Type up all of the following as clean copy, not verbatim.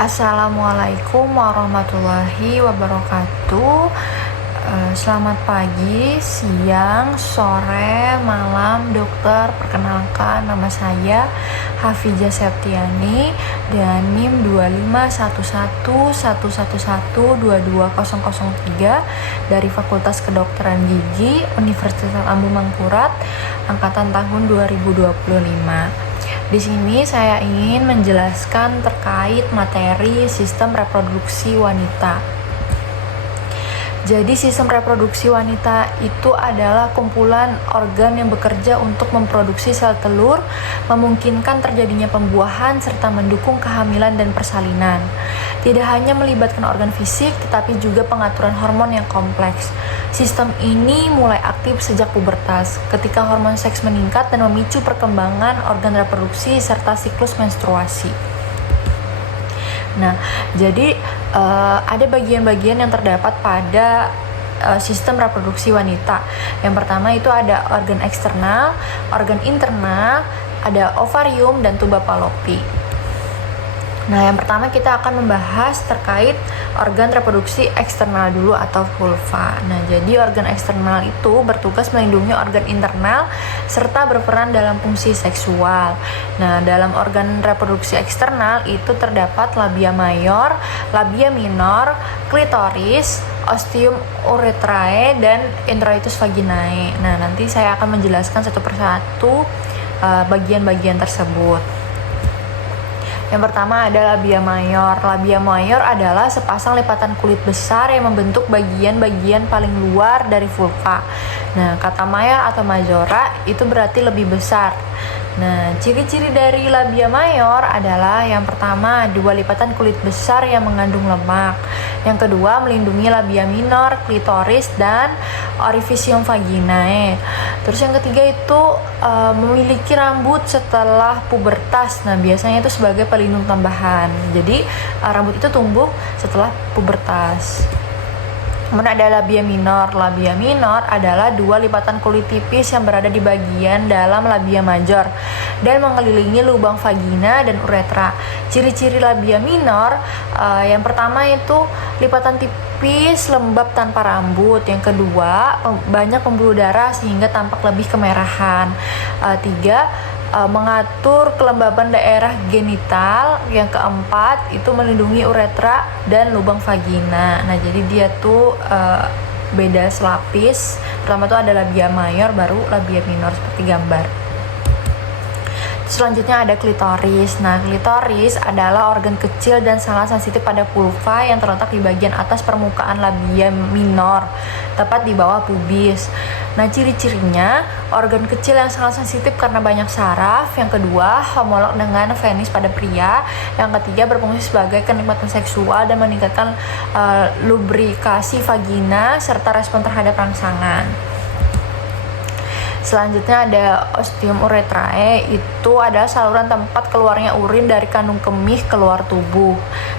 Assalamualaikum warahmatullahi wabarakatuh. Selamat pagi, siang, sore, malam, dokter. Perkenalkan, nama saya Hafijah Septiani dan NIM 2511111222003 dari Fakultas Kedokteran Gigi Universitas Lambung Mangkurat, angkatan tahun 2025. Di sini saya ingin menjelaskan terkait materi sistem reproduksi wanita. Jadi sistem reproduksi wanita itu adalah kumpulan organ yang bekerja untuk memproduksi sel telur, memungkinkan terjadinya pembuahan, serta mendukung kehamilan dan persalinan. Tidak hanya melibatkan organ fisik, tetapi juga pengaturan hormon yang kompleks. Sistem ini mulai aktif sejak pubertas, ketika hormon seks meningkat dan memicu perkembangan organ reproduksi serta siklus menstruasi. Nah, jadi ada bagian-bagian yang terdapat pada sistem reproduksi wanita. Yang pertama itu ada organ eksternal, organ internal, ada ovarium dan tuba Fallopi. Nah, yang pertama kita akan membahas terkait organ reproduksi eksternal dulu atau vulva. Nah, jadi organ eksternal itu bertugas melindungi organ internal serta berperan dalam fungsi seksual. Nah, dalam organ reproduksi eksternal itu terdapat labia mayor, labia minor, klitoris, ostium urethrae, dan introitus vaginae. Nah, nanti saya akan menjelaskan satu persatu bagian-bagian tersebut. Yang pertama ada labia mayor. Labia mayor adalah sepasang lipatan kulit besar yang membentuk bagian-bagian paling luar dari vulva. Nah, kata mayor atau majora itu berarti lebih besar. Nah, ciri-ciri dari labia mayor adalah yang pertama, dua lipatan kulit besar yang mengandung lemak. Yang kedua, melindungi labia minor, klitoris, dan orifisium vaginae. Terus yang ketiga itu memiliki rambut setelah pubertas. Nah, biasanya itu sebagai pelindung tambahan. Jadi rambut itu tumbuh setelah pubertas. Kemudian ada labia minor. Labia minor adalah dua lipatan kulit tipis yang berada di bagian dalam labia major dan mengelilingi lubang vagina dan uretra. Ciri-ciri labia minor, yang pertama itu lipatan tipis, lembab tanpa rambut. Yang kedua, banyak pembuluh darah sehingga tampak lebih kemerahan. Tiga, mengatur kelembaban daerah genital. Yang keempat itu melindungi uretra dan lubang vagina. Nah, jadi dia tuh beda selapis. Pertama tuh ada labia mayor, baru labia minor seperti gambar. Selanjutnya ada klitoris. Nah, klitoris adalah organ kecil dan sangat sensitif pada vulva yang terletak di bagian atas permukaan labia minor, tepat di bawah pubis. Nah, ciri-cirinya organ kecil yang sangat sensitif karena banyak saraf. Yang kedua, homolog dengan penis pada pria. Yang ketiga, berfungsi sebagai kenikmatan seksual dan meningkatkan lubrikasi vagina serta respon terhadap rangsangan. Selanjutnya ada ostium urethrae, itu adalah saluran tempat keluarnya urin dari kandung kemih keluar tubuh.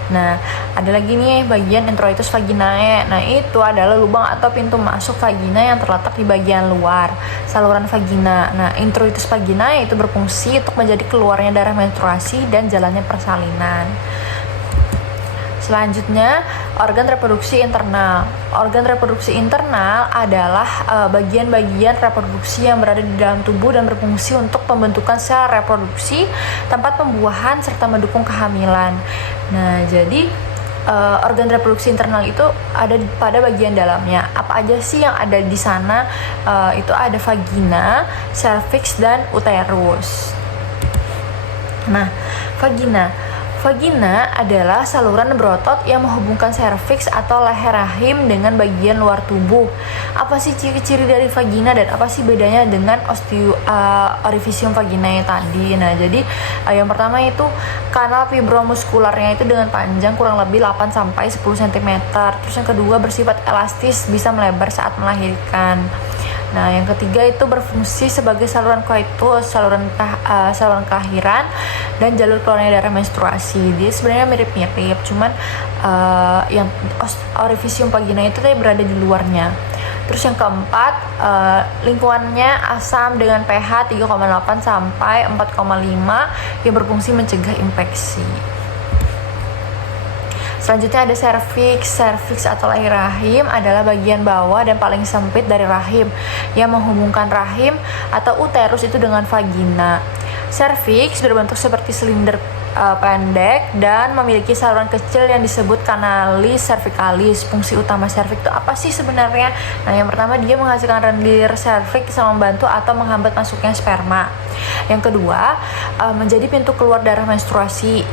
Nah, ada lagi nih bagian introitus vaginae. Nah, itu adalah lubang atau pintu masuk vagina yang terletak di bagian luar saluran vagina. Nah, introitus vaginae itu berfungsi untuk menjadi keluarnya darah menstruasi dan jalannya persalinan. Selanjutnya, organ reproduksi internal. Organ reproduksi internal adalah bagian-bagian reproduksi yang berada di dalam tubuh dan berfungsi untuk pembentukan sel reproduksi, tempat pembuahan, serta mendukung kehamilan. Nah, jadi organ reproduksi internal itu ada pada bagian dalamnya. Apa aja sih yang ada di sana? Itu ada vagina, cervix, dan uterus. Nah, Vagina adalah saluran berotot yang menghubungkan serviks atau leher rahim dengan bagian luar tubuh. Apa sih ciri-ciri dari vagina dan apa sih bedanya dengan orifisium vaginae tadi? Nah, jadi yang pertama itu kanal fibromuskularnya itu dengan panjang kurang lebih 8-10 cm. Terus yang kedua bersifat elastis, bisa melebar saat melahirkan. Nah, yang ketiga itu berfungsi sebagai saluran koitus, saluran kelahiran, dan jalur keluarnya darah menstruasi. Dia sebenarnya mirip-mirip, cuman yang orifisium vaginae itu tadi berada di luarnya. Terus yang keempat, lingkungannya asam dengan pH 3,8 sampai 4,5 yang berfungsi mencegah infeksi. Selanjutnya ada serviks. Serviks atau leher rahim adalah bagian bawah dan paling sempit dari rahim yang menghubungkan rahim atau uterus itu dengan vagina. Serviks berbentuk seperti silinder pendek dan memiliki saluran kecil yang disebut kanalis cervicalis. Fungsi utama serviks itu apa sih sebenarnya? Nah, yang pertama dia menghasilkan lendir serviks yang membantu atau menghambat masuknya sperma. Yang kedua, menjadi pintu keluar darah menstruasi.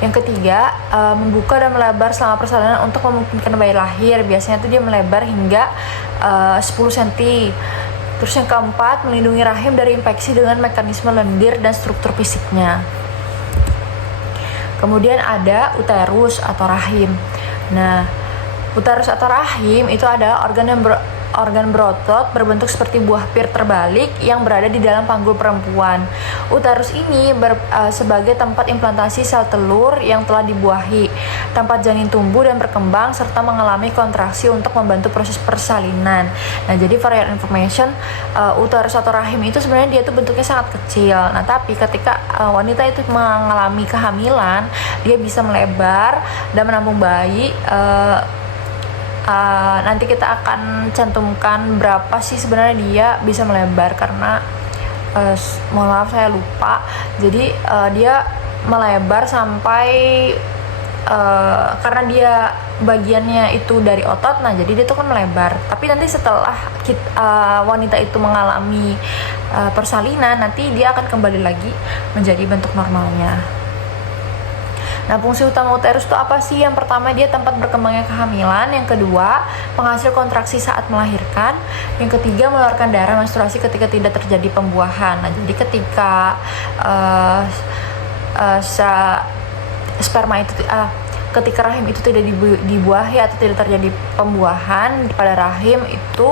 Yang ketiga, membuka dan melebar selama persalinan untuk memungkinkan bayi lahir. Biasanya itu dia melebar hingga 10 cm. Terus yang keempat, melindungi rahim dari infeksi dengan mekanisme lendir dan struktur fisiknya. Kemudian ada uterus atau rahim. Nah, uterus atau rahim itu adalah organ berotot berbentuk seperti buah pir terbalik yang berada di dalam panggul perempuan. Uterus ini sebagai tempat implantasi sel telur yang telah dibuahi, tempat janin tumbuh dan berkembang serta mengalami kontraksi untuk membantu proses persalinan. Nah, jadi for your information, uterus atau rahim itu sebenarnya dia tuh bentuknya sangat kecil. Nah, tapi ketika wanita itu mengalami kehamilan, dia bisa melebar dan menampung bayi. Nanti kita akan cantumkan berapa sih sebenarnya dia bisa melebar karena mohon maaf saya lupa. Jadi dia melebar sampai karena dia bagiannya itu dari otot, nah jadi dia tuh kan melebar. Tapi nanti setelah wanita itu mengalami persalinan, nanti dia akan kembali lagi menjadi bentuk normalnya. Nah, fungsi utama uterus itu apa sih? Yang pertama, dia tempat berkembangnya kehamilan. Yang kedua, penghasil kontraksi saat melahirkan. Yang ketiga, mengeluarkan darah menstruasi ketika tidak terjadi pembuahan. Nah, jadi ketika sperma itu ketika rahim itu tidak dibuahi atau tidak terjadi pembuahan pada rahim itu,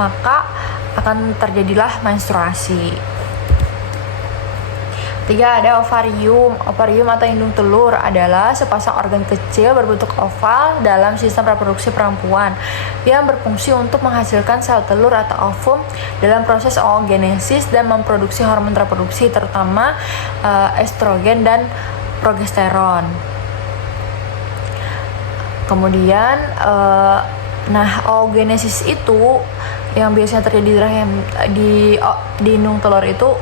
maka akan terjadilah menstruasi. Tiga, ada ovarium. Ovarium atau indung telur adalah sepasang organ kecil berbentuk oval dalam sistem reproduksi perempuan yang berfungsi untuk menghasilkan sel telur atau ovum dalam proses oogenesis dan memproduksi hormon reproduksi terutama estrogen dan progesteron. Kemudian oogenesis itu yang biasanya terjadi di rahim di indung telur itu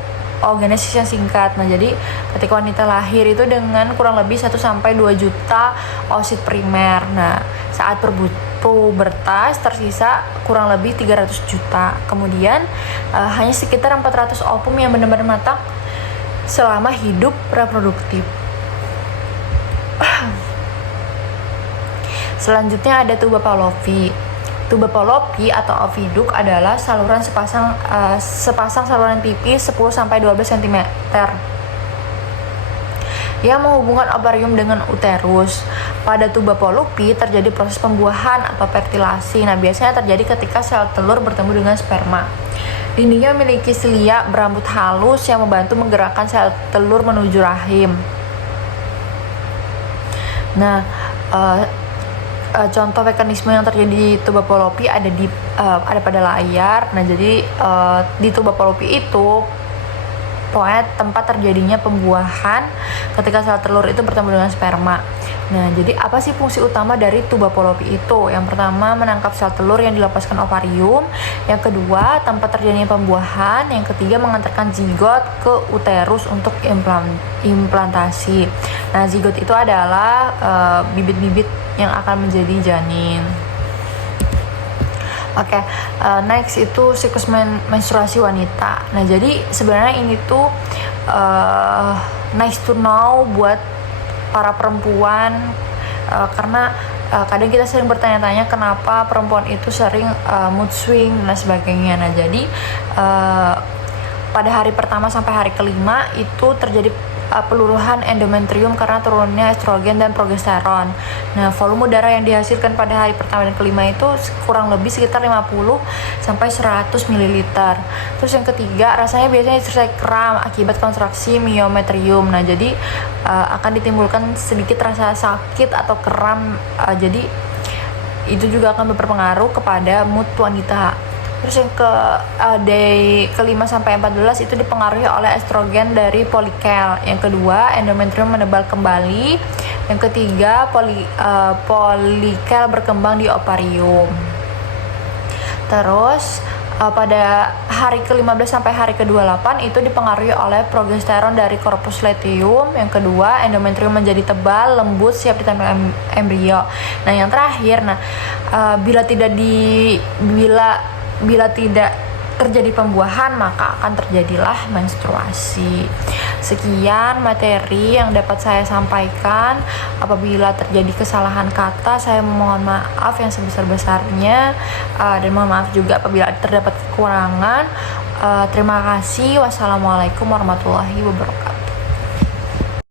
oogenesis yang singkat. Nah, jadi ketika wanita lahir itu dengan kurang lebih 1-2 juta oosit primer. Nah, saat pubertas tersisa kurang lebih 300 juta. Kemudian hanya sekitar 400 ovum yang benar-benar matang selama hidup reproduktif. Selanjutnya ada tuba Fallopi. Tuba Fallopi atau oviduk adalah sepasang saluran pipis 10-12 cm yang menghubungkan ovarium dengan uterus. Pada tuba Fallopi terjadi proses pembuahan atau fertilasi. Nah, biasanya terjadi ketika sel telur bertemu dengan sperma. Dindingnya memiliki silia berambut halus yang membantu menggerakkan sel telur menuju rahim. Nah, contoh mekanisme yang terjadi di tuba Fallopi ada pada layar. Nah, jadi di tuba Fallopi itu pokoknya tempat terjadinya pembuahan ketika sel telur itu bertemu dengan sperma. Nah, jadi apa sih fungsi utama dari tuba Fallopi itu? Yang pertama, menangkap sel telur yang dilepaskan ovarium. Yang kedua, tempat terjadinya pembuahan. Yang ketiga, mengantarkan zigot ke uterus untuk implantasi. Nah, zigot itu adalah bibit-bibit yang akan menjadi janin. Oke, next itu siklus menstruasi wanita. Nah, jadi sebenarnya ini tuh nice to know buat para perempuan karena kadang kita sering bertanya-tanya kenapa perempuan itu sering mood swing dan sebagainya. Nah, jadi pada hari pertama sampai hari kelima itu terjadi peluruhan endometrium karena turunnya estrogen dan progesteron. Nah, volume darah yang dihasilkan pada hari pertama dan kelima itu kurang lebih sekitar 50 sampai 100 ml. Terus yang ketiga, rasanya biasanya disertai kram akibat kontraksi myometrium. Nah, jadi akan ditimbulkan sedikit rasa sakit atau kram. Jadi itu juga akan berpengaruh kepada mood wanita. Terus yang day ke-5 sampai 14 itu dipengaruhi oleh estrogen dari folikel. Yang kedua, endometrium menebal kembali Yang ketiga, folikel berkembang di ovarium. Terus pada hari ke-15 sampai hari ke-28 itu dipengaruhi oleh progesteron dari corpus luteum. Yang kedua, endometrium menjadi tebal, lembut, siap ditempel embrio. Nah, yang terakhir, bila tidak terjadi pembuahan, maka akan terjadilah menstruasi. Sekian materi yang dapat saya sampaikan. Apabila terjadi kesalahan kata, saya mohon maaf yang sebesar-besarnya, dan mohon maaf juga apabila terdapat kekurangan. Terima kasih. Wassalamualaikum warahmatullahi wabarakatuh.